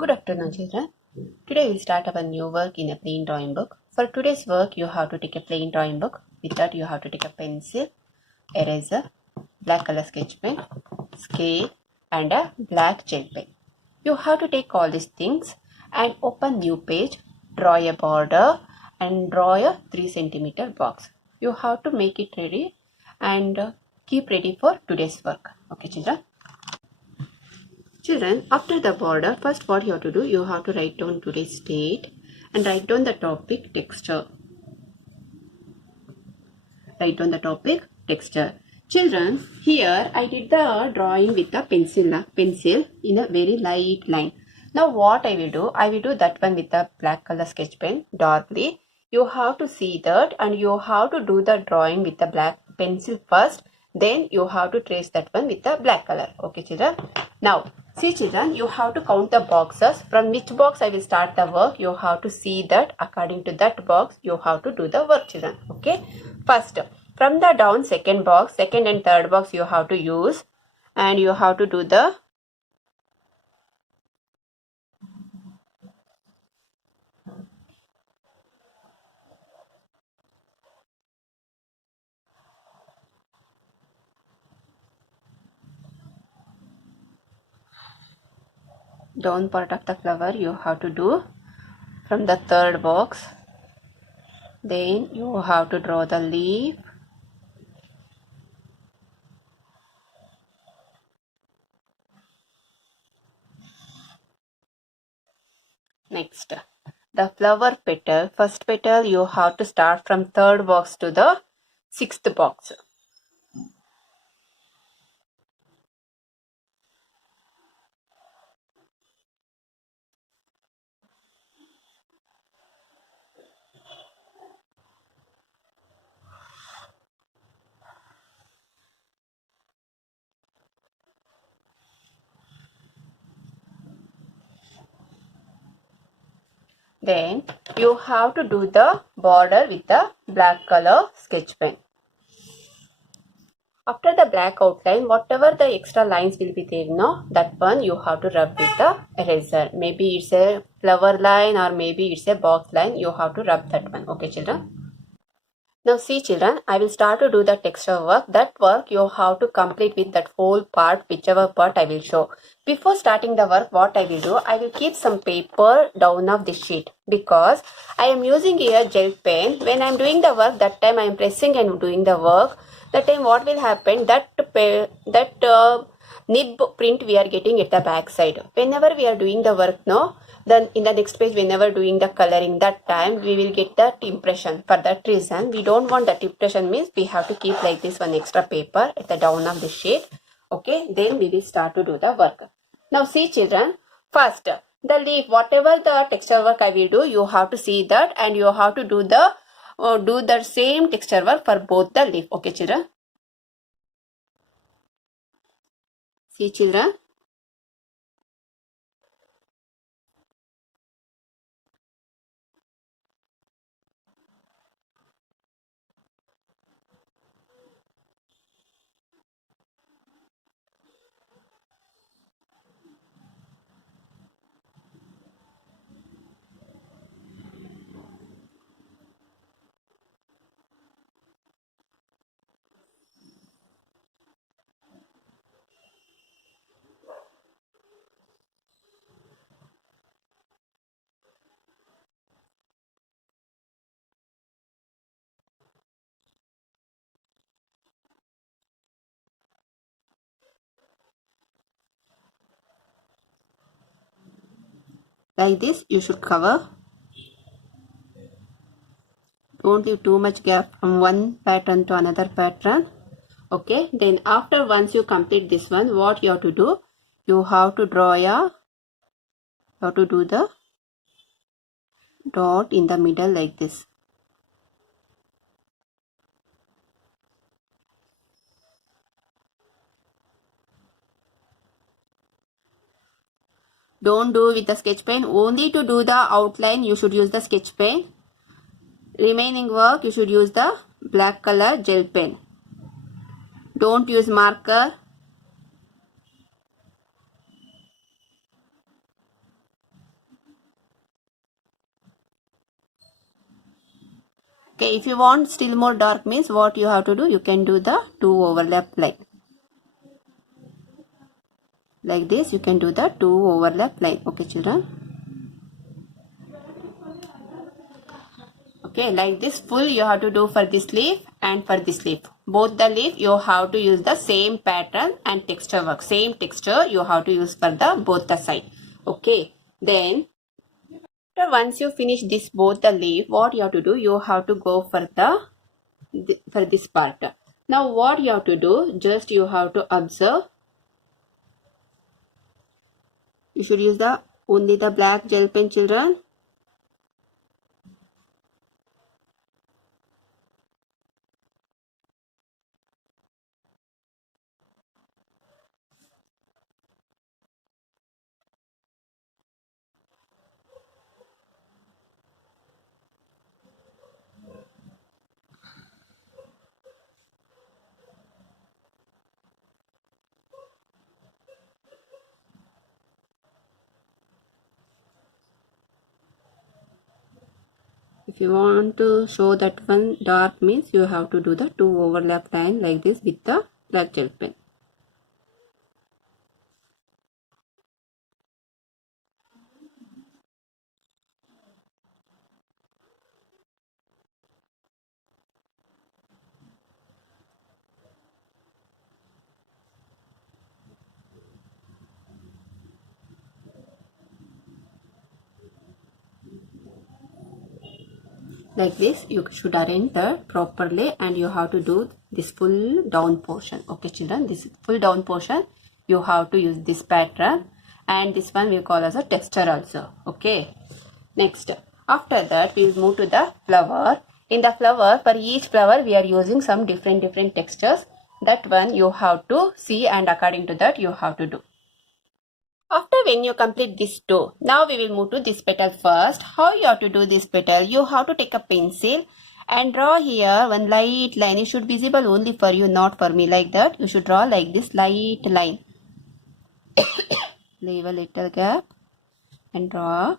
Good afternoon, children. Today we'll start our new work in a plain drawing book. For today's work, you have to take a plain drawing book. With that, you have to take a pencil, eraser, black color sketch pen, scale, and a black gel pen. You have to take all these things and open new page, draw a border, and draw a 3 centimeter box. You have to make it ready and keep ready for today's work. Okay, children. Children, after the border, first what you have to do, you have to write down today's date and write down the topic texture. Write down the topic texture. Children, here I did the drawing with the pencil in a very light line. Now what I will do, I will do that one with the black color sketch pen darkly. You have to see that and you have to do the drawing with the black pencil first. Then you have to trace that one with the black color. Okay, children. Now, see children, you have to count the boxes. From which box I will start the work, you have to see that according to that box, you have to do the work, children. Okay. First, from the down second box, second and third box you have to use and you have to do the down part of the flower you have to do from the third box. Then you have to draw the leaf. Next, the flower petal, first petal you have to start from third box to the sixth box. Then you have to do the border with the black color sketch pen. After the black outline, whatever the extra lines will be there, no, that one you have to rub with the eraser. Maybe it's a flower line or maybe it's a box line. You have to rub that one. Okay, children. Now see children, I will start to do the texture work. That work you have to complete with that whole part, whichever part I will show. Before starting the work, what I will do, I will keep some paper down of the sheet because I am using here gel pen. When I am doing the work, that time I am pressing and doing the work. That time what will happen, nib print we are getting at the back side. Whenever we are doing the work now, then in the next page, whenever doing the coloring, that time we will get that impression. For that reason, we don't want that impression, means we have to keep like this one extra paper at the down of the sheet. Okay, then we will start to do the work. Now see children, first the leaf, whatever the texture work I will do, you have to see that and you have to do the same texture work for both the leaf. Okay children. See children. Like this you should cover. Don't leave too much gap from one pattern to another pattern. Okay, then after once you complete this one, what you have to do, you have to do the dot in the middle like this. Don't do with the sketch pen. Only to do the outline you should use the sketch pen. Remaining work you should use the black color gel pen. Don't use marker. Okay, if you want still more dark means what you have to do, you can do the 2 overlap line. Like this, you can do the 2 overlap line. Okay, children. Okay, like this full you have to do for this leaf and for this leaf. Both the leaf you have to use the same pattern and texture work. Same texture you have to use for the both the side. Okay, then after once you finish this both the leaf, what you have to do, you have to go for this part. Now what you have to do, just you have to observe. You should use the only the black gel pen, children. If you want to show that one dark means you have to do the 2 overlap line like this with the black gel pen. Like this you should arrange that properly, and you have to do this full down portion. Okay children, this full down portion you have to use this pattern, and this one we call as a texture also. Okay, next after that we will move to the flower. In the flower, for each flower we are using some different textures. That one you have to see, and according to that you have to do. After when you complete this two, now we will move to this petal first. How you have to do this petal? You have to take a pencil and draw here one light line. It should be visible only for you, not for me. Like that, you should draw like this light line. Leave a little gap and draw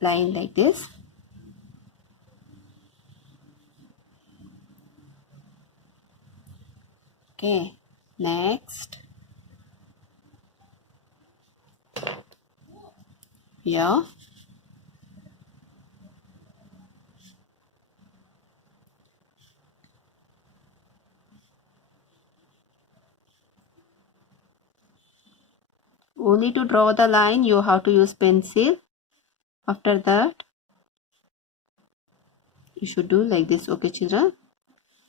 line like this. Okay, next. Here. Only to draw the line you have to use pencil. After that you should do like this. Okay children,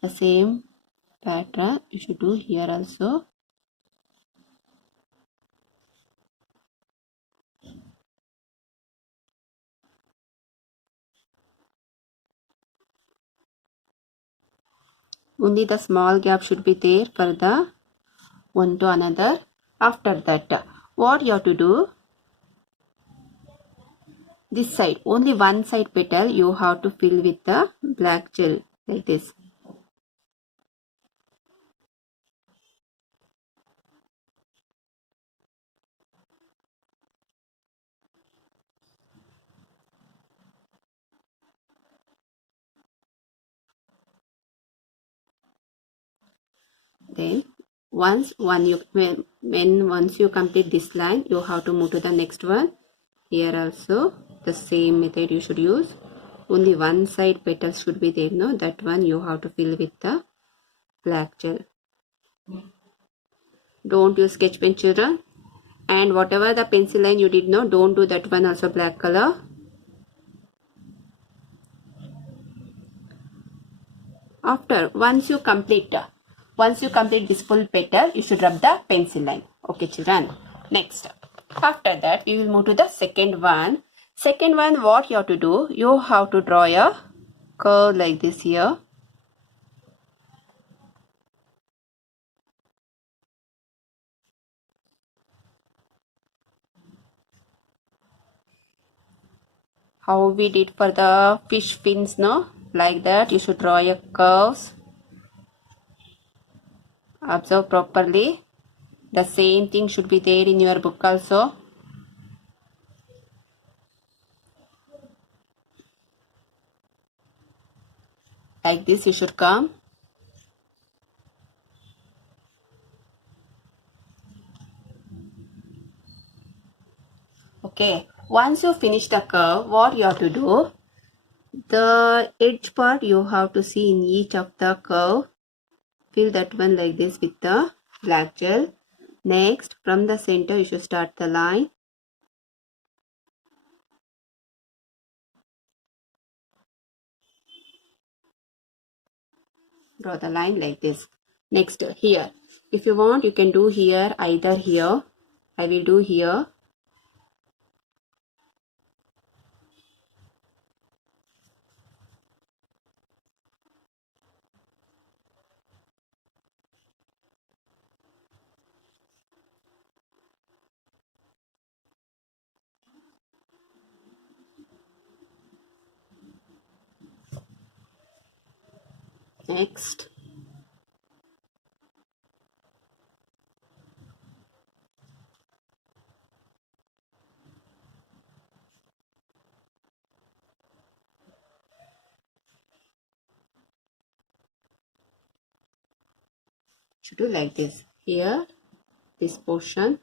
the same pattern you should do here also. Only the small gap should be there for the one to another. After that, what you have to do, this side, only one side petal you have to fill with the black gel like this. Then once you complete this line, you have to move to the next one. Here also the same method you should use. Only one side petal should be there. No, that one you have to fill with the black gel. Don't use sketch pen, children. And whatever the pencil line you did know, don't do that one also black color. After once you complete this full petal, you should rub the pencil line. Okay children, next after that we will move to the second one. Second one, what you have to do, you have to draw a curve like this here. How we did for the fish fins, no? Like that you should draw a curves. Observe properly. The same thing should be there in your book also. Like this you should come. Okay, once you finish the curve, what you have to do, the edge part you have to see in each of the curve. Fill that one like this with the black gel. Next, from the center you should start the line. Draw the line like this. Next, here, if you want you can do here, either here. I will do here. Next, should do like this. Here, this portion.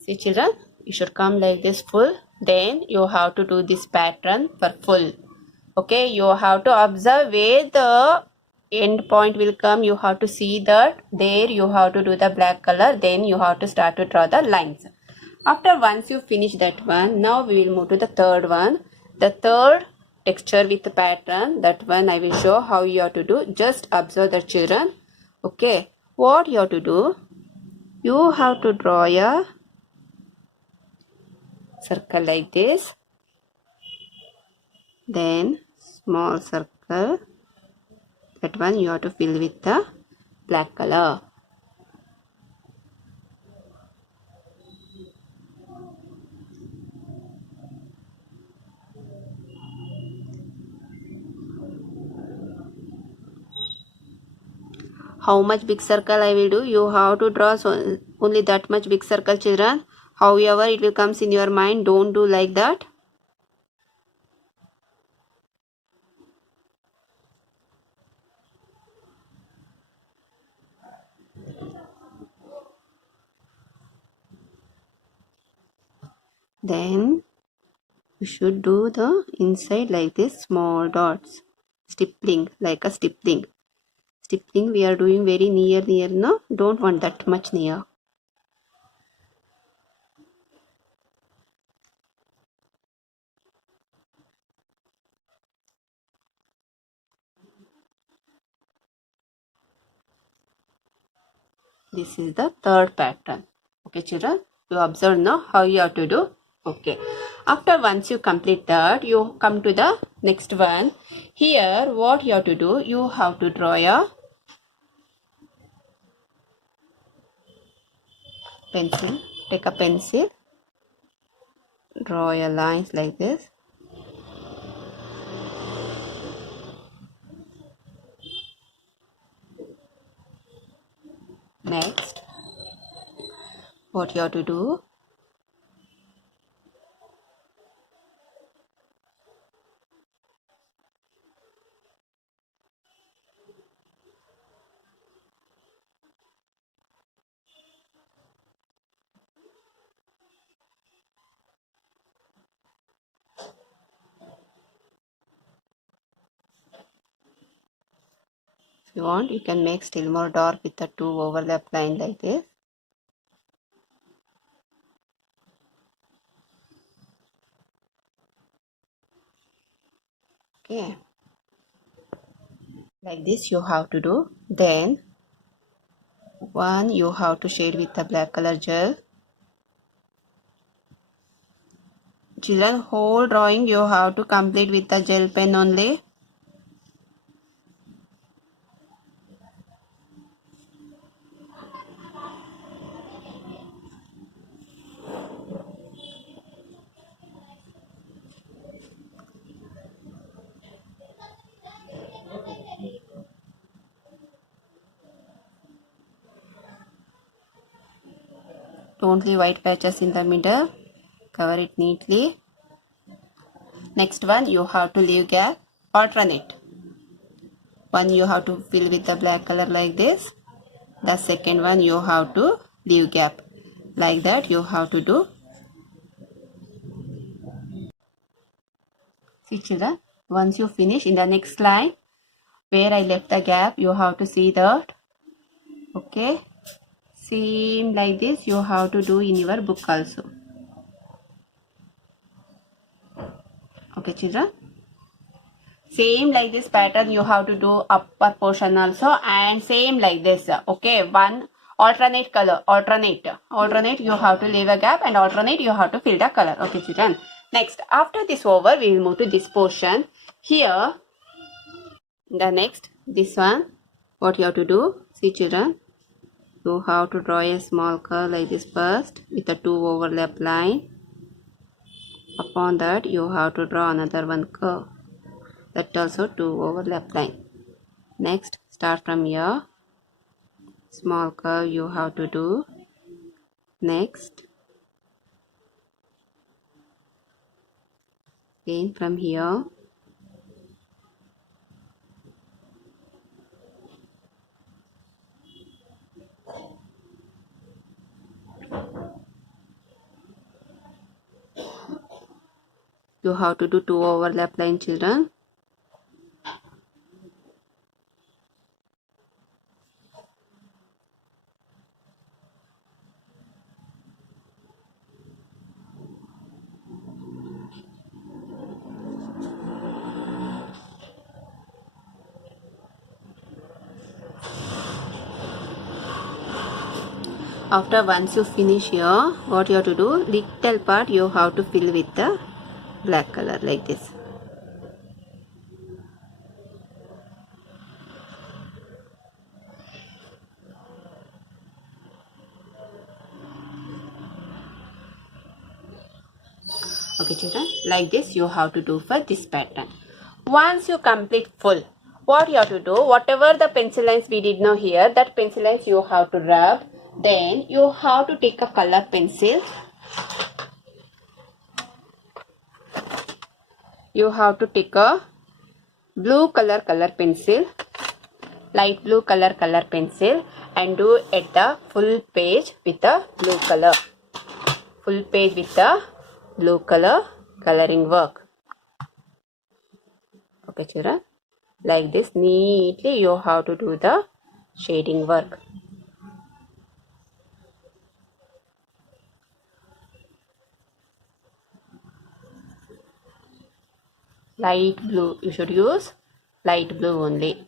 See children, you should come like this full. Then you have to do this pattern for full. Okay, you have to observe where the end point will come. You have to see that there you have to do the black color. Then you have to start to draw the lines. After once you finish that one, now we will move to the third one. The third texture with the pattern, that one I will show how you have to do. Just observe the children. Okay, what you have to do, you have to draw a circle like this, then small circle, that one you have to fill with the black color. How much big circle I will do, you have to draw so only that much big circle children. However it will comes in your mind, don't do like that. Then you should do the inside like this, small dots, stippling, like a stippling. Stippling we are doing very near, no, don't want that much near. This is the third pattern. Okay children, you observe now how you have to do. Okay, after once you complete that, you come to the next one. Here what you have to do, you have to draw a pencil. Take a pencil, draw a lines like this. Next, what you have to do, if you want you can make still more dark with the two overlap line like this. Okay, like this you have to do. Then one you have to shade with the black color gel. Children, whole drawing you have to complete with the gel pen only. Don't leave white patches in the middle. Cover it neatly. Next one, you have to leave gap. Alternate. One you have to fill with the black color like this. The second one you have to leave gap. Like that you have to do. See children, once you finish in the next line, where I left the gap, you have to see that. Okay. Same like this you have to do in your book also. Okay children. Same like this pattern you have to do upper portion also, and same like this. Okay, one alternate color, alternate you have to leave a gap, and alternate you have to fill the color. Okay children. Next, after this over, we will move to this portion. Here, the next, this one, what you have to do, see children, you have to draw a small curve like this first with a 2 overlap line. Upon that, you have to draw another one curve. That also 2 overlap line. Next, start from here. Small curve you have to do. Next, again from here. You have to do 2 overlap line children. After once you finish here, what you have to do, little part you have to fill with the black color like this. Okay children, like this you have to do for this pattern. Once you complete full, what you have to do, whatever the pencil lines we did know here, that pencil lines you have to rub. Then you have to take a color pencil. You have to take a blue color pencil, light blue color pencil, and do at the full page with the blue color. Full page with the blue color coloring work. Okay children, like this neatly you have to do the shading work. Light blue, you should use light blue only.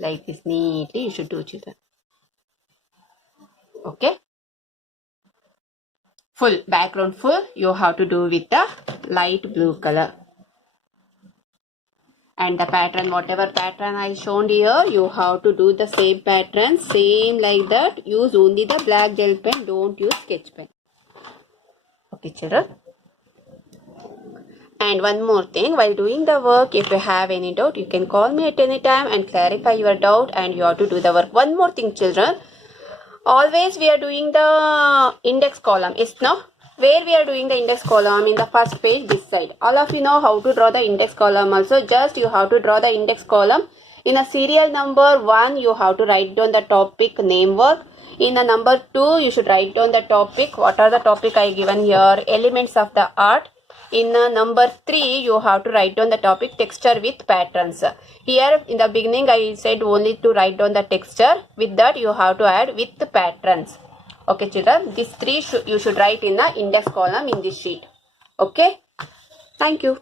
Like this neatly you should do children. Okay. Full, background full, you have to do with the light blue color. And the pattern, whatever pattern I shown here, you have to do the same pattern, same like that. Use only the black gel pen, don't use sketch pen. Okay children. And one more thing, while doing the work, if you have any doubt, you can call me at any time and clarify your doubt, and you have to do the work. One more thing children, always we are doing the index column. Yes, no? Where we are doing the index column, in the first page this side. All of you know how to draw the index column also. Just you have to draw the index column. In a serial number 1, you have to write down the topic name work. In a number 2, you should write down the topic. What are the topic I given here? Elements of the art. In number 3, you have to write down the topic texture with patterns. Here in the beginning, I said only to write down the texture. With that, you have to add with patterns. Okay children, these 3 you should write in the index column in this sheet. Okay, thank you.